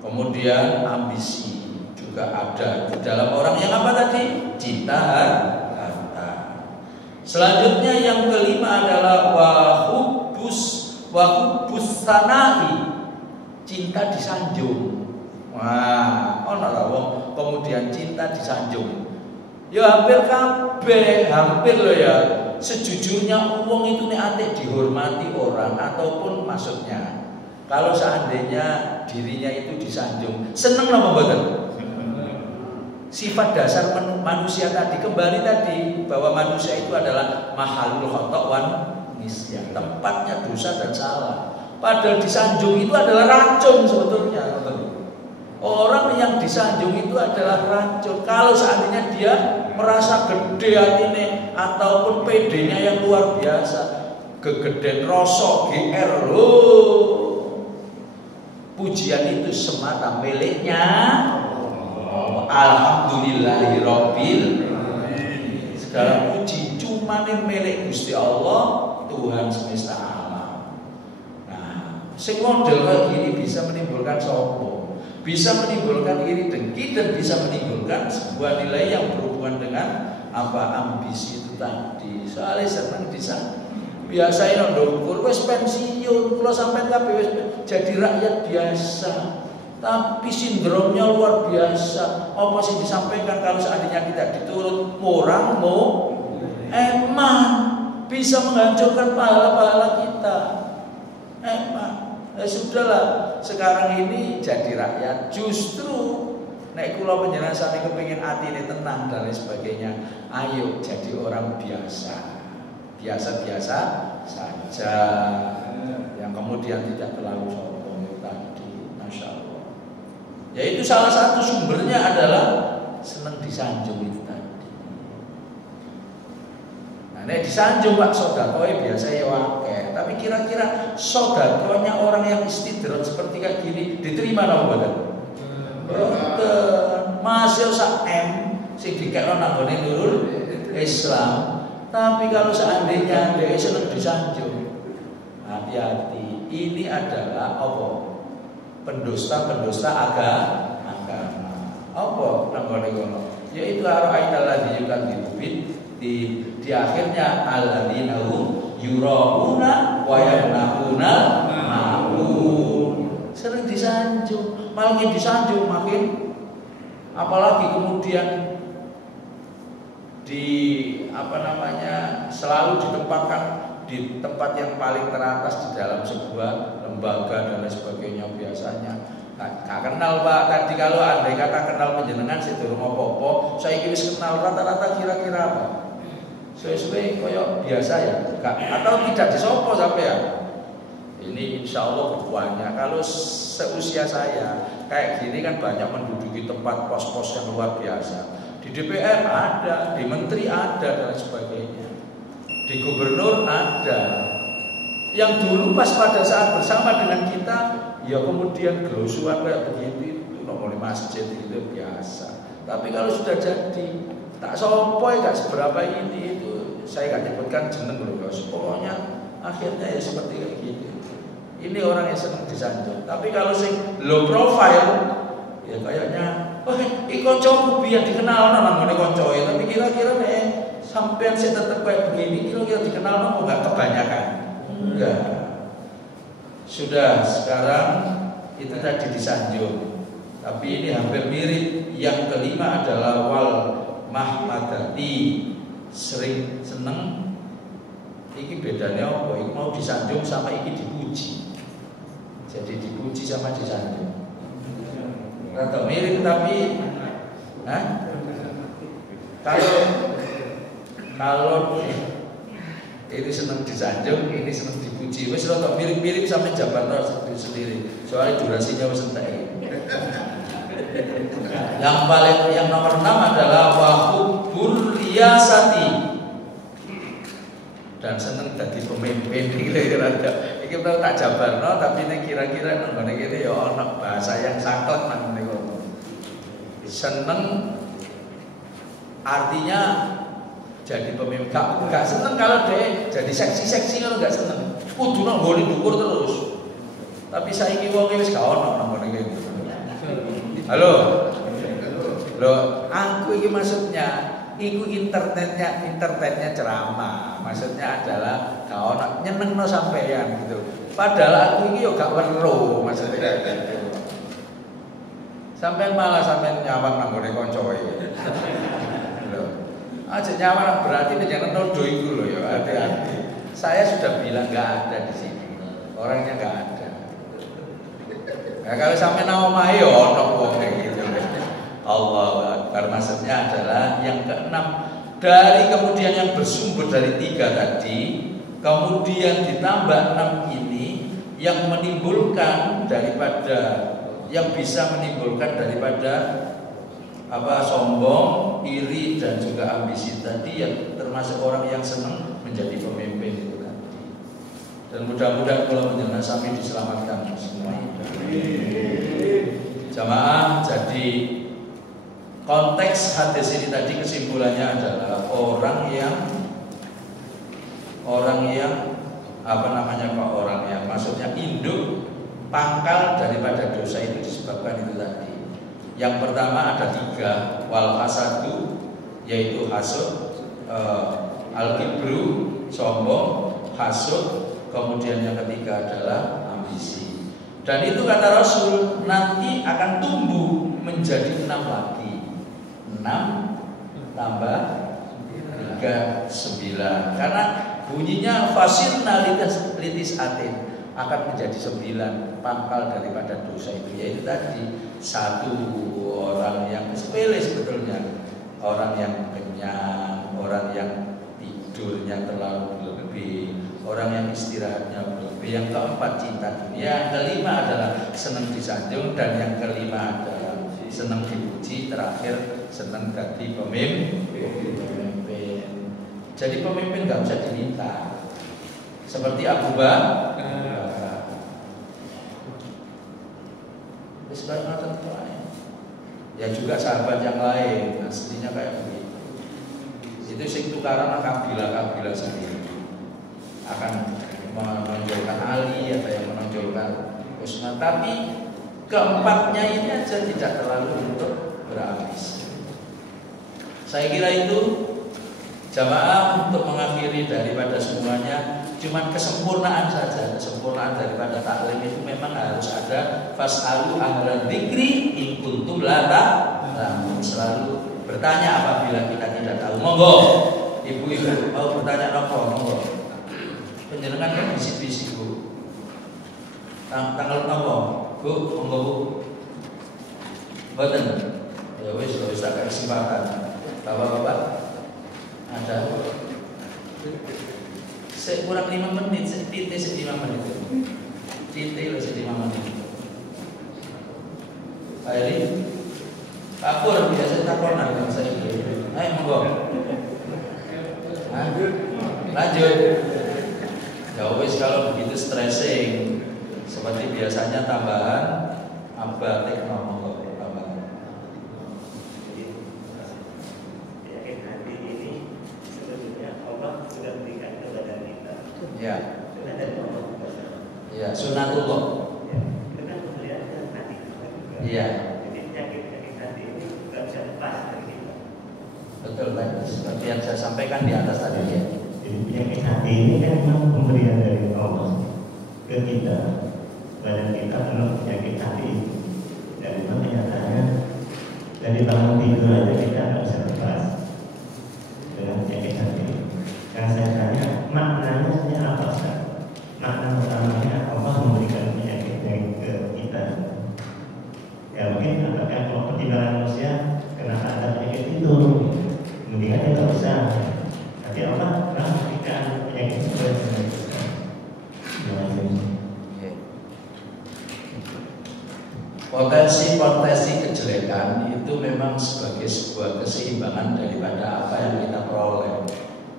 Kemudian ambisi juga ada di dalam orang yang apa tadi? Cinta harta. Selanjutnya yang kelima adalah wahubbus sana'i, cinta disanjung. Wah, kemudian cinta disanjung. Ya hampir loh ya. Sejujurnya uang itu nek atik dihormati orang ataupun maksudnya kalau seandainya dirinya itu disanjung, seneng apa mboten? Sifat dasar manusia tadi, kembali tadi bahwa manusia itu adalah mahalul khata' wan nisyan, tempatnya dosa dan salah. Padahal disanjung itu adalah racun sebetulnya. Orang yang disanjung itu adalah racun. Kalau seandainya dia merasa gede hatinya ataupun PD-nya yang luar biasa, gegeden rosok GR pujian itu semata miliknya Alhamdulillahirabbil. Segala puji cuma milik Gusti Allah, Tuhan semesta alam. Nah, sing model kayak gini bisa menimbulkan sombong, bisa menimbulkan iri dengki, dan bisa menimbulkan sebuah nilai yang berhubungan dengan ambisi itu tadi. Soalnya senang biasain nondokur wes pensiun, kalau sampai kabeh wes jadi rakyat biasa, tapi sindromnya luar biasa. Apa sih disampaikan kalau seandainya tidak diturut orang emang bisa menghancurkan pahala-pahala kita. Sudahlah, sekarang ini jadi rakyat justru nek kula panjenengan sami kepengin atine tenang dan lain sebagainya, ayo jadi orang biasa saja, yang kemudian tidak terlalu sombong itu tadi. Masya Allah. Yaitu salah satu sumbernya adalah senang disanjung itu tadi. Nah, nek disanjung Pak sodakoe biasa ya wakil. Tapi kira-kira sodakonya orang yang istidrat seperti kayak gini diterima napa mboten? Mboten. Masih sak sing dikekno nang gone Nurul Islam. Tapi kalau seandainya dia senang disanjung, hati-hati. Ini adalah apa? Pendusta agama. Apa nanggone kono? Yaitu ara'aital ladzi yukadzibu di akhirnya alladzina hum yura'una wa yamna'una ma'un. Sering disanjung, makin disanjung makin, apalagi kemudian di selalu ditempatkan di tempat yang paling teratas di dalam sebuah lembaga dan lain sebagainya biasanya. Gak kenal Pak, tadi kalau andai kata kenal panjenengan sedurung apa-apa, saya wis kenal rata-rata kira-kira apa? Sesuai koyo biasa ya, atau tidak disopo sampai ya. Ini insya Allah banyak. Kalau seusia saya kayak gini kan banyak menduduki tempat pos-pos yang luar biasa. Di DPR ada, di menteri ada dan sebagainya. Di gubernur ada. Yang dulu pas pada saat bersama dengan kita, ya kemudian gerusuan kayak begitu itu nomor masjid itu biasa. Tapi kalau sudah jadi tak sopoy gak seberapa ini itu saya gak nyebutkan jeneng loh, pokoknya akhirnya ya seperti kayak gitu. Ini orang yang senang disanjung. Tapi kalau sing low profile ya kayaknya iki kancaku biar dikenal nang ngene kancoe, tapi kira-kira nek sampean sik tetep kayak begini kira-kira dikenal apa enggak kebanyakan? Enggak. Sudah sekarang itu tadi disanjung. Tapi ini hampir mirip. Yang kelima adalah wal mahmadati, sering seneng. Iki bedanya apa? Iki mau disanjung sama iki dipuji. Jadi dipuji sama disanjung. Rada mirip tapi kalau ini senang disanjung, ini senang dipuji. Wes rada mirip-mirip sama Jabarno sendiri. Soalnya durasinya wis entek. Yang nomor 6 adalah wahubbur riyasati. Dan seneng dadi pemimpin kira-kira. Iki tau tak Jabarno tapi nek kira-kira nang ngene iki ya ana bahasa yang saklek nang niku. Seneng artinya jadi pemimpin. Gak seneng kalau dia jadi seksi-seksi kalau gak seneng. Kudu nang nggone dhuwur terus. Tapi saiki wong wis gak ono nang ngene iki. Halo. Loh, aku ini maksudnya iku internetnya ceramah. Maksudnya adalah kau nak nyenengno sampeyan gitu. Padahal aku ini yo gak weruh maksudnya gitu. Sampeyan malah sampeyan nyawang nang gone kancoe. Lho. Aja nyawang berarti jangan nodo iku lho ya, hati-hati. Saya sudah bilang gak ada di sini. Orangnya gak ada. Nah, kalau sampai nama omahe yo ono wong gitu. Allahu Akbar. Maksudnya adalah yang keenam dari kemudian yang bersumber dari 3 tadi, kemudian ditambah 6 ini yang menimbulkan daripada yang bisa menimbulkan daripada sombong, iri dan juga ambisi tadi yang termasuk orang yang senang menjadi pemimpin itu tadi. Dan mudah-mudahan kalau menjelaskan sampai diselamatkan semuanya. Jamaah, jadi konteks hadis ini tadi kesimpulannya adalah orang yang maksudnya induk pangkal daripada dosa itu disebabkan itu tadi. Yang pertama ada 3, wal hasadu, yaitu hasud, al-kibru, sombong, hasud, kemudian yang ketiga adalah ambisi. Dan itu kata Rasul nanti akan tumbuh menjadi 6 lagi. 6 tambah 3 9. Karena bunyinya fasirna litis atin akan menjadi 9 pangkal daripada dosa itu, yaitu tadi 1 orang yang sepele sebetulnya, orang yang kenyang, orang yang tidurnya terlalu berlebih, orang yang istirahatnya berlebih. Yang keempat cinta dunia, yang kelima adalah senang disanjung, dan yang kelima adalah senang dipuji, terakhir senang jadi pemimpin. Jadi pemimpin nggak bisa diminta. Seperti Abu Bakar. Ya juga sahabat yang lain, aslinya kayak begitu. Itu sing tukaran kabilah-kabilah sendiri. Akan menonjolkan Ali, ada yang menonjolkan Utsman, tapi keempatnya ini aja tidak terlalu untuk berambisi. Saya kira itu jamaah untuk mengakhiri daripada semuanya, cuman kesempurnaan saja. Kesempurnaan daripada taklim itu memang harus ada fas'alu ahla dzikri in kuntum la ta'lamun. Selalu bertanya apabila kita tidak tahu. Monggo, ibu-ibu mau bertanya apa? Monggo. Penjenengan kan bisik-bisik Bu. Tanggal apa? Bu, monggo Bu. Boten. Ya wis tak kesempatan. Bapak-bapak ada. Saya kurang 5 menit, titik 5 menit. Titik 5 menit. Ayo, kapur biasa takonan kan saya. Ayo monggo. Lanjut. Ya wis kalau begitu stressing seperti biasanya tambahan apa teknologi. Ya, ya sunatullah. Iya. Betul Pak, seperti yang saya sampaikan di atas tadi ya. Penyakit hati ini kan memang pemberian dari Allah ke kita. Badan kita penuh penyakit hati. Dan itu kenyataannya dari bangun tidur aja kita nggak bisa lepas dengan penyakit hati. Yang saya tanya maknanya apa Ustaz? Makna utamanya Allah memberikan penyakit ke kita. Ya mungkin apakah kalau pertimbangan manusia kenapa ada penyakit itu? Mendingan kita usah. Tapi Allah memberikan penyakit itu kepada kita. Potensi-potensi kejelekan itu memang sebagai sebuah keseimbangan daripada apa yang kita peroleh,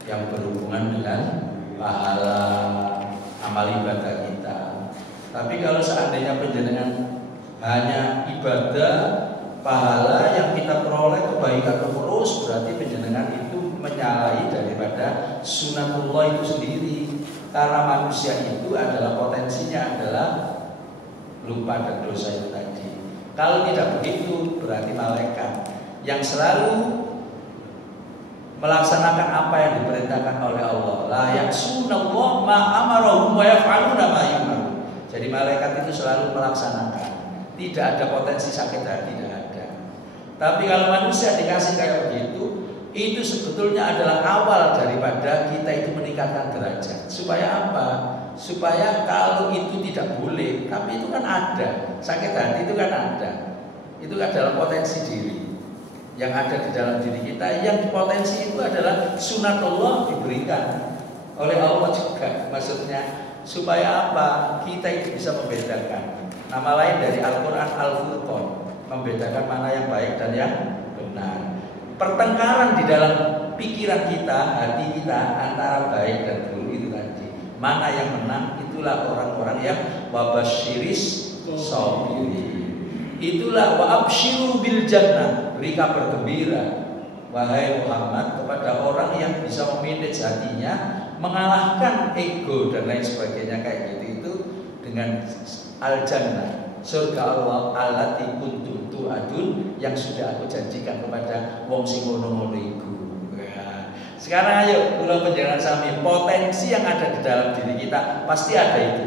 yang berhubungan dengan pahala amal ibadah kita. Tapi kalau seandainya penjenengan hanya ibadah, pahala yang kita peroleh kebaikan terus, berarti penjenengan itu menyalahi daripada sunatullah itu sendiri. Karena manusia itu adalah potensinya adalah lupa dan dosa itu tadi. Kalau tidak begitu, berarti malaikat yang selalu melaksanakan apa yang diperintahkan oleh Allah. La ya'sunallah ma amarahum wa yaf'aluna ma yu'marun. Jadi malaikat itu selalu melaksanakan. Tidak ada potensi sakit hati, tidak ada. Tapi kalau manusia dikasih kayak begitu, itu sebetulnya adalah awal daripada kita itu meningkatkan derajat. Supaya apa? Supaya kalau itu tidak boleh, tapi itu kan ada. Sakit hati itu kan ada. Itu adalah potensi diri yang ada di dalam diri kita. Yang potensi itu adalah sunatullah diberikan oleh Allah juga. Maksudnya supaya apa? Kita itu bisa membedakan. Nama lain dari Al-Quran Al-Furqan, membedakan mana yang baik dan yang benar. Pertengkaran di dalam pikiran kita, hati kita antara baik dan buruk itu tadi. Mana yang menang, itulah orang-orang yang wabasyiris sabirin. Itulah wa absyiru bil jannah, beri kabar gembira wahai Muhammad kepada orang yang bisa memanage hatinya, mengalahkan ego dan lain sebagainya kayak gitu itu dengan al-jannah, surga Allah allati kuntum tu'adun, yang sudah aku janjikan kepada wong sing ngono-ngono iku. Sekarang ayo kula panjenengan sami, potensi yang ada di dalam diri kita pasti ada itu.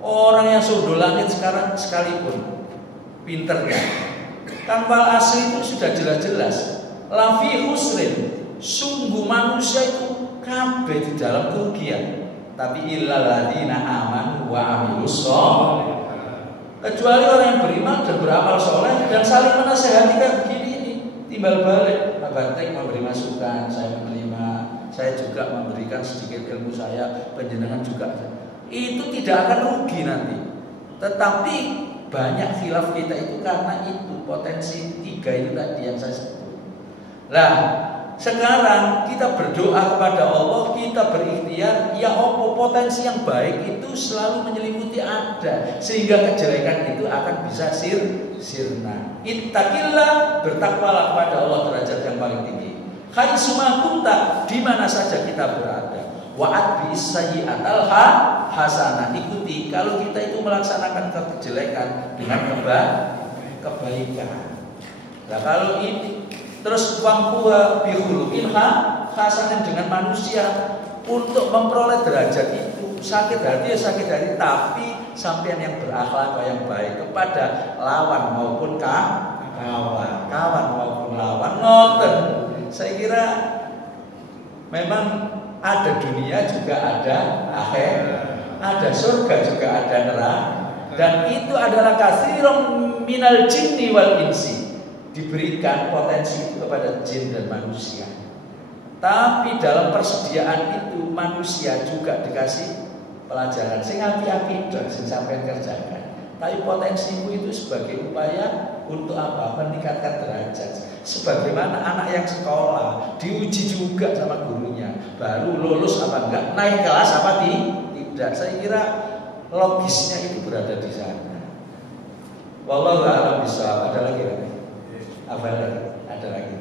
Orang yang sudah langit sekarang sekalipun pinternya, tanpa asli itu sudah jelas-jelas. Lafi husrin, sungguh manusia itu kabeh di dalam kerugian. Tapi illal ladzina amanu wa amilus sholihat. Kecuali orang yang beriman dan beramal soleh dan saling menasehati kayak begini ini, timbal balik. Pak Bartek memberi masukan, saya menerima, saya juga memberikan sedikit ilmu saya, penjenengan juga. Itu tidak akan rugi nanti. Tetapi banyak khilaf kita itu karena itu potensi 3 itu tadi yang saya sebut. Nah, sekarang kita berdoa kepada Allah, kita berikhtiar, ya Allah potensi yang baik itu selalu menyelimuti ada, sehingga kejelekan itu akan bisa sirna. Ittaqillah, bertakwalah kepada Allah derajat yang paling tinggi. Haitsuma kunta, di mana saja kita berada. Wa'at bis sayyi'atal hasanah, ikuti kalau kita itu melaksanakan kejelekan dengan kebaikan. Nah, kalau ini terus wampuha bihulukin hasanah dengan manusia untuk memperoleh derajat itu, sakit hati ya sakit hati, tapi sampean yang berakhlak yang baik kepada lawan maupun kawan maupun lawan ngoten. Saya kira memang ada dunia juga ada akhir, ada surga juga ada neraka, dan itu adalah katsirun minal jinni wal insi. Diberikan potensi itu kepada jin dan manusia. Tapi dalam persediaan itu manusia juga dikasih pelajaran. Sing api-api dong, sing sampai kerjakan. Tapi potensimu itu sebagai upaya untuk apa? Meningkatkan derajat. Sebagaimana anak yang sekolah diuji juga sama gurunya, baru lulus apa enggak, naik kelas apa tidak. Saya kira logisnya itu berada di sana. Wallahu a'lam bishawab. Ada lagi kan? Apa lagi? Ada lagi?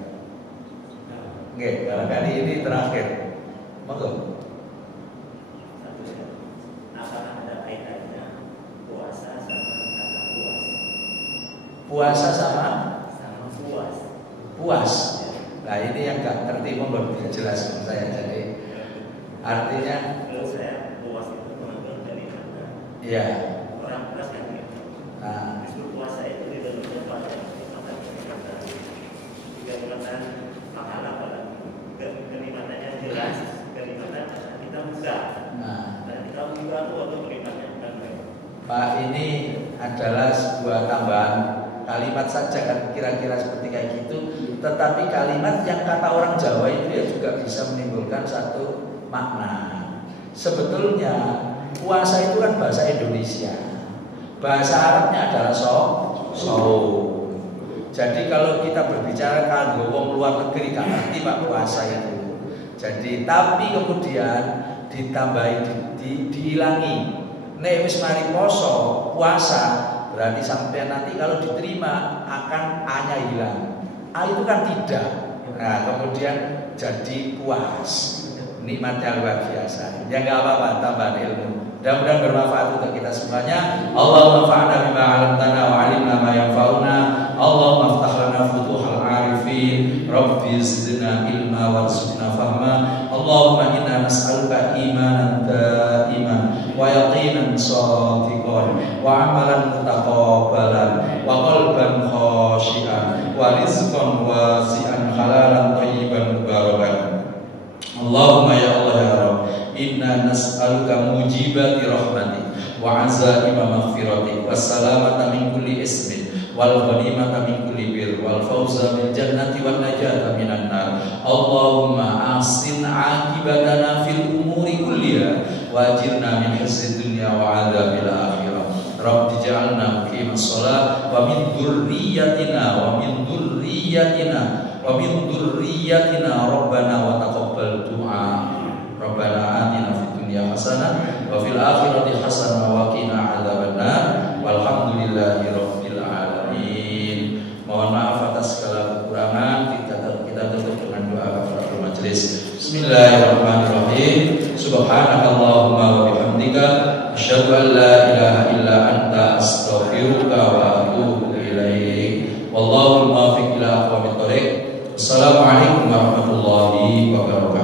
Oke, barangkali ini terakhir. Monggo. Apakah ada kaitannya puasa sama kata puas? Puasa sama puas. Puas. Nah ini yang gak ngerti, monggo jelaskan saya. Jadi artinya kalau saya puas itu mengambil dari mana? Iya. Orang puas kan gitu. Nah, justru puasa itu di dalamnya pada kenikmatan pahala pada kenikmatannya jelas, kenikmatan kita mudah. Dan kita juga waktu kenikmatannya bukan baik. Pak, ini adalah sebuah tambahan kalimat saja kan, kira-kira seperti kayak gitu. Tetapi kalimat yang kata orang Jawa itu ya juga bisa menimbulkan satu makna. Sebetulnya puasa itu kan bahasa Indonesia. Bahasa Arabnya adalah saum. Jadi kalau kita berbicara kanggo wong luar negeri gak ngerti Pak puasa itu. Jadi tapi kemudian ditambahi dihilangi. Nek wis mari poso, puasa berarti sampai nanti kalau diterima akan A-nya hilang. A itu kan tidak. Nah, kemudian jadi puas. Nikmatnya luar biasa. Ya enggak apa-apa, tambahan ilmu. Mudah-mudahan bermanfaat untuk kita semuanya. Allahumma fa'na bima 'allamtana wa 'allimna ma yanfa'una. Allahumma iftah lana futuhal 'arifin. Rabbi zidna ilma warzuqna fahma. Allahumma inna nas'aluka imanan da'iman wa yaqinan shadiqan wa 'amalan mutaqabbalan wa qalban khashi'an wa rizqan wasi'an halalan thayyiban mubarakan. Allahumma ya Allah ya Rabb, inna nas'aluka mujibati rahmatik wa azaima maghfiratik was salamata min kulli ismin wal ghanimata min kulli bir wal fawza bil jannati wan najata minan nar. Allahumma ahsin aqibatana fil umuri kulliha wa ajirna min khizyid dunya wa adzabil akhirah. Rabbi ij'alna muqimas shalah wa min dzurriyyatina wa min dzurriyyatina wa min dzurriyyatina rabbana wa taqabbal du'a. Rabbana atina fid dunya hasanah wa fil akhirati hasanah wa qina adzabannar. Walhamdulillahi rabbil alamin. Mohon maaf atas segala kekurangan. Kita tutup dengan doa kafaratul majelis. Bismillahirrahmanirrahim. Subhanakallahumma wa bihamdika asyhadu an la ilaha illa anta astaghfiruka wa atubu ilaik. Wallahu muwaffiq ila aqwamit thoriq. Assalamualaikum warahmatullahi wabarakatuh.